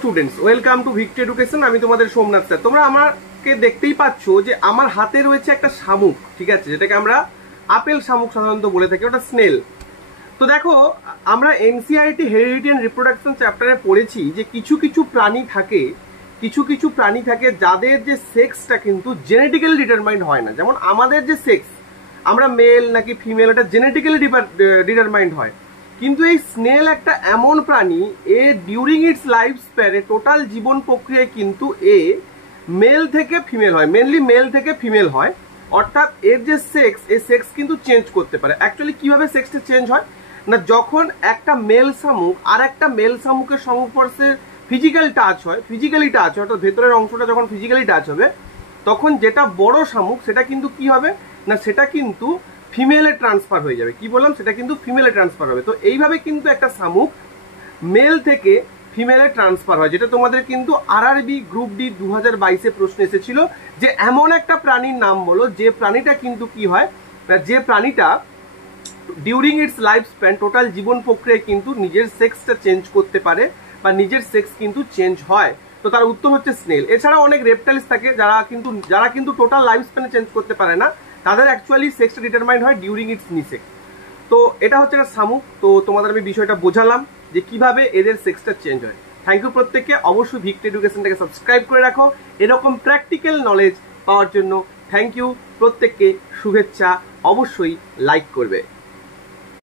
Students, welcome to victory education. আমি তোমাদের Somnath sir. তোমরা আমাকে দেখতেই পাচ্ছ যে আমার হাতে রয়েছে একটা শামুক, ঠিক আছে, যেটাকে আমরা আপেল শামুক সাধারণত বলে থাকি, ওটা স্নেল। তো দেখো, আমরা এনসিইআরটি হেরিডিটি এন্ড রিপ্রোডাকশন চ্যাপ্টারে পড়েছি যে কিছু কিছু প্রাণী থাকে যাদের যে সেক্সটা কিন্তু জেনেটিক্যালি ডিটারমাইন্ড হয় না। যেমন আমাদের যে সেক্স, আমরা মেল নাকি ফিমেল, এটা জেনেটিক্যালি ডিটারমাইন্ড হয়। কিন্তু এই স্নেল একটা এমন প্রাণী, এ ডিউরিং ইটস লাইফ স্প্যানে, টোটাল জীবন প্রক্রিয়ায় কিন্তু এ মেল থেকে ফিমেল হয়, মেনলি মেল থেকে ফিমেল হয়। অর্থাৎ এর যে সেক্স, এই সেক্স কিন্তু চেঞ্জ করতে পারে। অ্যাকচুয়ালি কিভাবে সেক্সটা চেঞ্জ হয় না, যখন একটা মেল শামুক আর একটা মেল শামুকের সংস্পর্শে ফিজিক্যালি টাচ হয়, অর্থাৎ ভেতরের অংশটা যখন ফিজিক্যালি টাচ হবে, তখন যেটা বড় শামুক সেটা কিন্তু কি হবে না, সেটা কিন্তু ফিমেলে ট্রান্সফার হয়ে যাবে। কি বললাম, সেটা কিন্তু ফিমেলে ট্রান্সফার হবে। তো এইভাবে কিন্তু একটা শামুক মেল থেকে ফিমেলে ট্রান্সফার হয়, যেটা তোমাদের কিন্তু আরআরবি গ্রুপ ডি 2022-এ প্রশ্ন এসেছিল যে এমন একটা প্রাণীর নাম বলো যে প্রাণীটা কিন্তু কি হয়, যে প্রাণীটা during its life span, total জীবন প্রক্রিয়ায় কিন্তু নিজের সেক্সটা চেঞ্জ করতে পারে বা নিজের সেক্স কিন্তু চেঞ্জ হয়। তো তার উত্তর হচ্ছে স্নেল। এছাড়াও অনেক রেপটাইলস থাকে যারা কিন্তু টোটাল লাইফ স্প্যানে চেঞ্জ করতে পারে না, তাদের অ্যাকচুয়ালি সেক্সটা ডিটারমাইন্ড হয় ডিউরিং ইটস নিসেক। তো এটা হচ্ছে একটা শামুক। তো তোমাদের আমি বিষয়টা বোঝালাম যে কিভাবে এদের সেক্সটা চেঞ্জ হয়। থ্যাংক ইউ প্রত্যেককে। অবশ্যই ভিক্টরি এডুকেশনটাকে সাবস্ক্রাইব করে রাখো এরকম প্র্যাকটিক্যাল নলেজ পাওয়ার জন্য। থ্যাংক ইউ প্রত্যেককে, শুভেচ্ছা। অবশ্যই লাইক করবে।